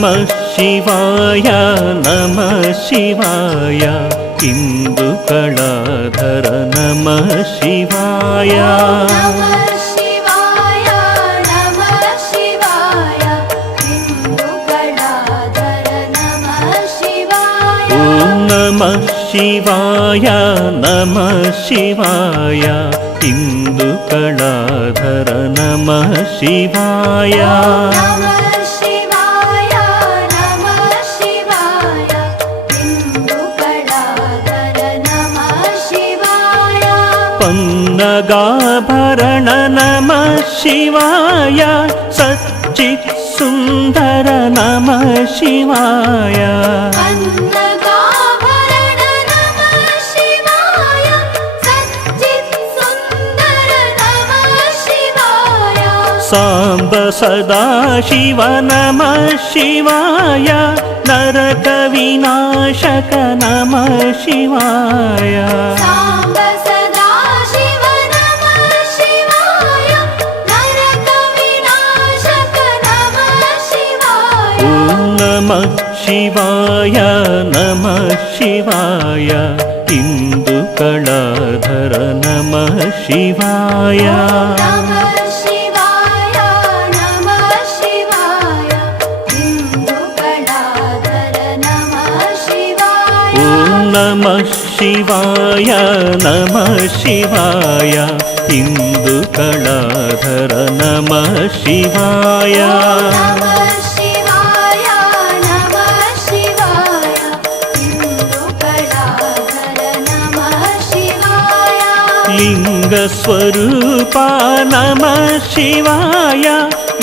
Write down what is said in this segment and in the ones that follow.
नमः शिवाय नमः शिवाय इंदुकलाधर नमः शिवाय नमः शिवाय नमः शिवाय इंदुकलाधर नमः शिवाय ॐ नमः शिवाय नमः शिवाय इंदुकलाधर नमः शिवाय नमः शिवाय नमः शिवाय इंदुकलाधर नमः शिवाय पन्नगाभरण नमः शिवाय सच्चित् सुंदर नमः शिवाय पन्नगाभरण नमः शिवाय सच्चित् सुंदर नमः शिवाय सांब सदाशिव नमः शिवाय नरक विनाशक नमः शिवाय सांब सदाशिव नमः शिवाय नरक विनाशक नमः शिवाय ॐ नमः शिवाय नमः शिवाय इंदुकलाधर नमः शिवाय नमः शिवाय नमः शिवाय इंदुकलाधर नमः शिवाय ॐ नमः शिवाय नमः शिवाय इंदुकलाधर नमः शिवाय नमः शिवाय नमः शिवाय इंदुकलाधर नमः शिवाय लिंग स्वरूपा नमः शिवाय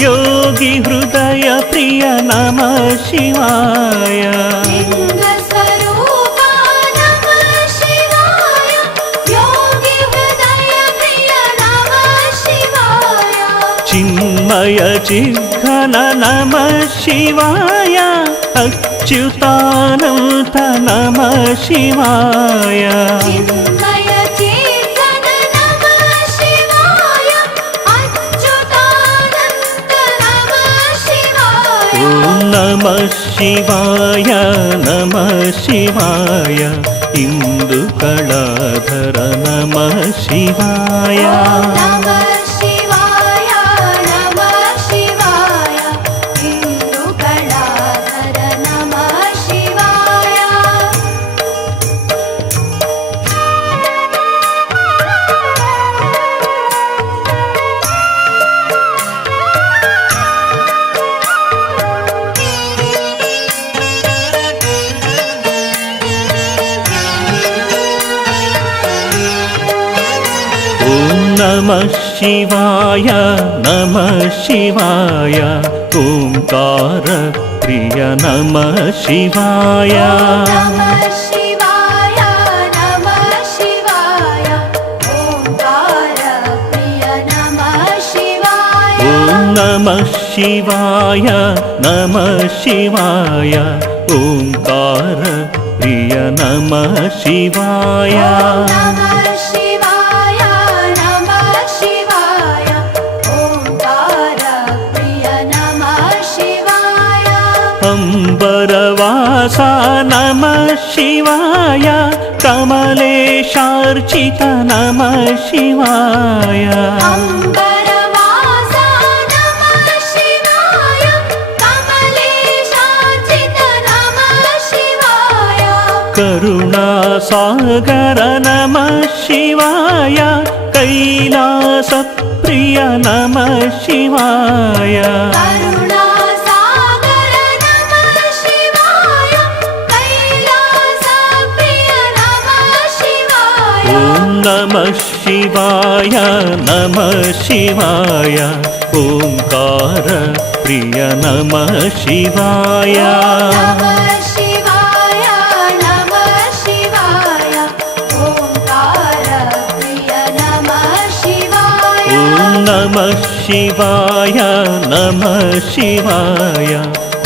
योगी हृदय प्रिय नमः शिवाय लिंग स्वरूपा नमः शिवाय योगी हृदय प्रिय नमः शिवाय चिन्मय चिघ्न नमः शिवाय अच्युतानंत नमः शिवाय चिन्मय चेतन नमः शिवाय अच्युतानंत नमः शिवाय ॐ नमः शिवाय नमः शिवाय इंदुकलाधर नमः शिवाय नमः शिवाय नमः शिवाय इंदुकलाधर नमः शिवाय ॐ नमः शिवाय नमः शिवाय ओंकार प्रिय नमः शिवाय नमः शिवाय नमः शिवाय ओंकार प्रिय नमः शिवाय ॐ नमः शिवाय नमः शिवाय ओंकार प्रिय नमः शिवाय नमः शिवाय नमः शिवाय ओंकार प्रिय नमः शिवाय अंबरवासा नमः शिवाय कमलेशार्चित नमः शिवाय अंबरवासा नमः शिवाय कमलेशार्चित नमः शिवाय करुणासागर नमः शिवाय कैलास प्रिय नमः शिवाय करुणासागर नमः शिवाय कैलास प्रिय नमः शिवाय ॐ नमः शिवाय नमः शिवाय ओंकार प्रिय नमः शिवाय नमः शिवाय नमः शिवाय ओंकार प्रिय नमः शिवाय ॐ नमः शिवाय नमः शिवाय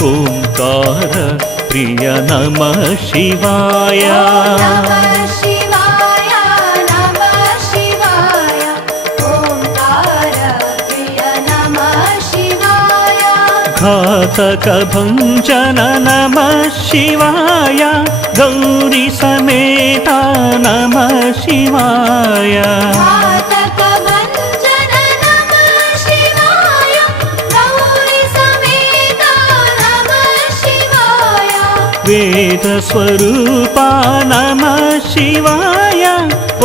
ओंकार प्रिय नमः शिवाय नमः शिवाय नमः शिवाय ओंकार प्रिय नमः शिवाय घातकभञ्जन नमः शिवाय गौरी समेता नमः शिवाय घातकभञ्जन नमः शिवाय गौरी समेता नमः शिवाय वेदस्वरूपा नमः शिवाय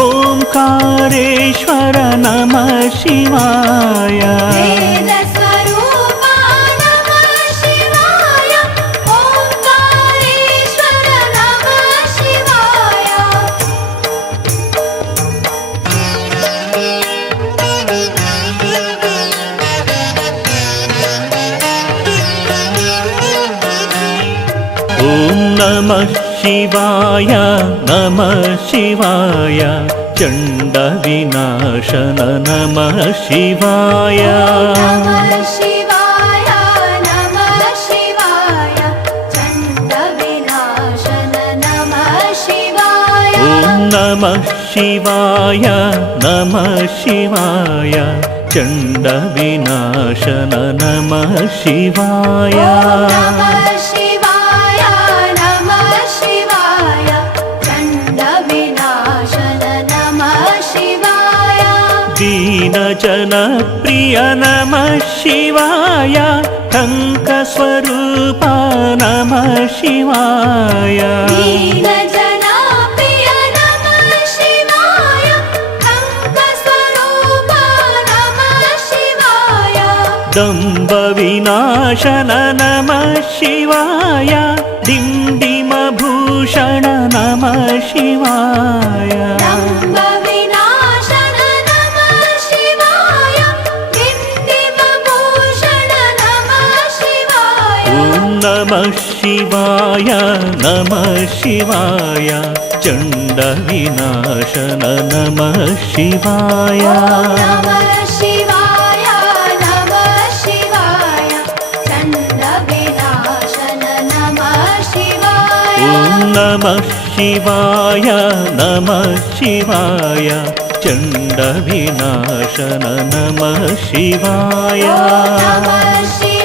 ओंकारेश्वर नमः शिवाय वेदस्वरूपा नमः शिवाय ओंकारेश्वर नमः शिवाय ॐ नमः शिवाय नमः शिवाय चण्डविनाशन नमः शिवाय नमः शिवाय नमः शिवाय चण्डविनाशन नमः शिवाय ॐ नमः शिवाय नमः शिवाय चण्डविनाशन नमः शिवाय नमः शिवाय नमः शिवाय चण्डविनाशन नमः शिवाय दीनजनप्रिय नमः शिवाय टङ्कस्वरूपा नमः शिवाय दीनजनप्रिय नमः शिवाय टङ्कस्वरूपा नमः शिवाय दम्भविनाशन नमः शिवाय डिण्डिमभूषण नमः शिवाय दम्भविनाशन नमः शिवाय डिण्डिमभूषण नमः शिवाय ॐ नमः शिवाय नमः शिवाय चण्डविनाशन नमः शिवाय नमः शिवाय नमः शिवाय चण्डविनाशन नमः शिवाय ॐ नमः शिवाय नमः शिवाय चण्डविनाशन नमः शिवाय नमः शिवाय